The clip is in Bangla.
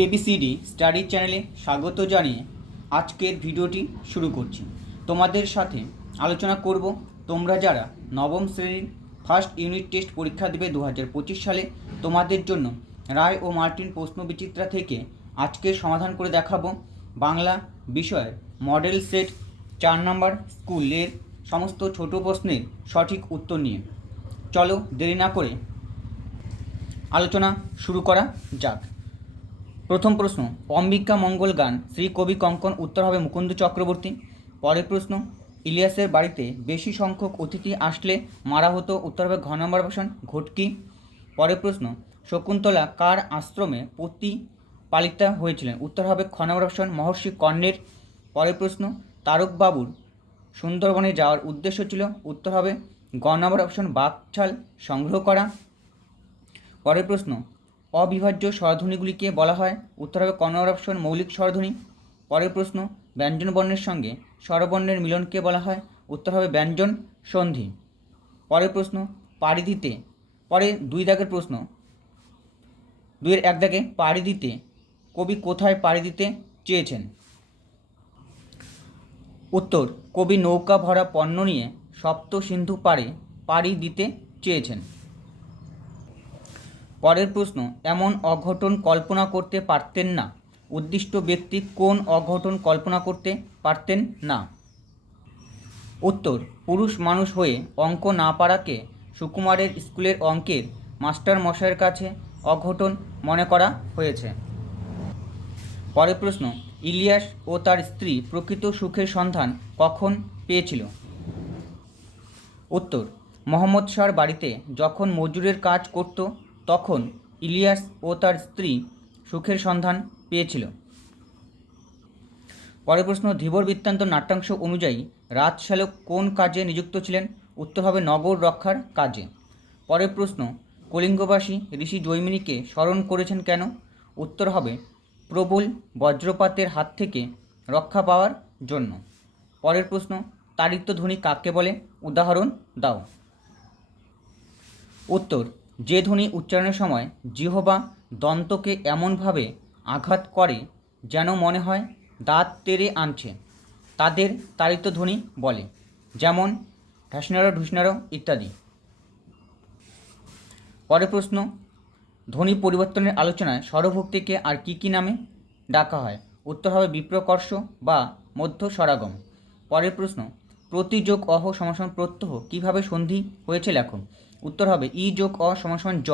এবিসিডি স্টাডি চ্যানেলে স্বাগত জানিয়ে আজকের ভিডিওটি শুরু করছি। তোমাদের সাথে আলোচনা করব তোমরা যারা নবম শ্রেণীর ফার্স্ট ইউনিট টেস্ট পরীক্ষা দেবে 2025 সালে, তোমাদের জন্য রায় ও মার্টিন প্রশ্ন বিচিত্রা থেকে আজকের সমাধান করে দেখাবো বাংলা বিষয়ের মডেল সেট 4 নম্বর স্কুলের সমস্ত ছোট প্রশ্নের সঠিক উত্তর নিয়ে। চলো দেরি না করে আলোচনা শুরু করা যাক। প্রথম প্রশ্ন, অম্বিকা মঙ্গল গান শ্রী কবি কঙ্কন, উত্তর হবে মুকুন্দ চক্রবর্তী। পরের প্রশ্ন, ইলিয়াসের বাড়িতে বেশি সংখ্যক অতিথি আসলে মারা হতো, উত্তর হবে ঘ নম্বর অপশন ঘটকি। পরের প্রশ্ন, শকুন্তলা কার আশ্রমে প্রতিপালিতা হয়েছিলেন, উত্তর হবে খ নম্বর অপশন মহর্ষি কর্ণের। পরের প্রশ্ন, তারকবাবুর সুন্দরবনে যাওয়ার উদ্দেশ্য ছিল, উত্তর হবে গ নম্বর অপশন বাকছাল সংগ্রহ করা। পরের প্রশ্ন, অবিভাজ্য স্বরধ্বনিগুলিকে বলা হয়, উত্তর হবে ক নম্বর অপশন মৌলিক স্বরধ্বনি। পরের প্রশ্ন, ব্যঞ্জন বর্ণের সঙ্গে স্বরবর্ণের মিলনকে বলা হয়, উত্তর হবে ব্যঞ্জন সন্ধি। পরের প্রশ্ন, পাড়ি দিতে, পরে 2 দাগের প্রশ্ন, 2-এর 1 দাগে পাড়ি দিতে কবি কোথায় পাড়ি দিতে চেয়েছেন, উত্তর কবি নৌকা ভরা পণ্য নিয়ে সপ্ত সিন্ধু পাড়ে পাড়ি দিতে চেয়েছেন। পরের প্রশ্ন, এমন অঘটন কল্পনা করতে পারতেন না, উদ্দিষ্ট ব্যক্তি কোন অঘটন কল্পনা করতে পারতেন না, উত্তর পুরুষ মানুষ হয়ে অঙ্ক না পারাকে সুকুমারের স্কুলের অঙ্কের মাস্টার মশাইয়ের কাছে অঘটন মনে করা হয়েছে। পরের প্রশ্ন, ইলিয়াস ও তার স্ত্রী প্রকৃত সুখের সন্ধান কখন পেয়েছিল, উত্তর মোহাম্মদ শাহর বাড়িতে যখন মজুরের কাজ করত তখন ইলিয়াস ও তার স্ত্রী সুখের সন্ধান পেয়েছিল। পরের প্রশ্ন, ধীবর বৃত্তান্ত নাট্যাংশ অনুযায়ী রাজশ্যালক কোন কাজে নিযুক্ত ছিলেন, উত্তর হবে নগর রক্ষার কাজে। পরের প্রশ্ন, কলিঙ্গবাসী ঋষি জৈমিনীকে স্মরণ করেছেন কেন, উত্তর হবে প্রবল বজ্রপাতের হাত থেকে রক্ষা পাওয়ার জন্য। পরের প্রশ্ন, তাড়িত ধ্বনি কাকে বলে, উদাহরণ দাও, উত্তর যে ধ্বনি উচ্চারণের সময় জিহ্বা দন্তকে এমনভাবে আঘাত করে যেন মনে হয় দাঁত তেড়ে আনছে, তাদের তাড়িত ধ্বনি বলে, যেমন ঢাসনারো ঢুসনারো ইত্যাদি। পরের প্রশ্ন, ধ্বনি পরিবর্তনের আলোচনায় স্বরভক্তিকে আর কি নামে ডাকা হয়, উত্তর হবে বিপ্রকর্ষ বা মধ্য স্বরাগম। পরের প্রশ্ন, প্রতি যোগ অহ সমান প্রত্যহ কীভাবে সন্ধি হয়েছে লেখো, উত্তর হবে ই যোগ অ সমান জ।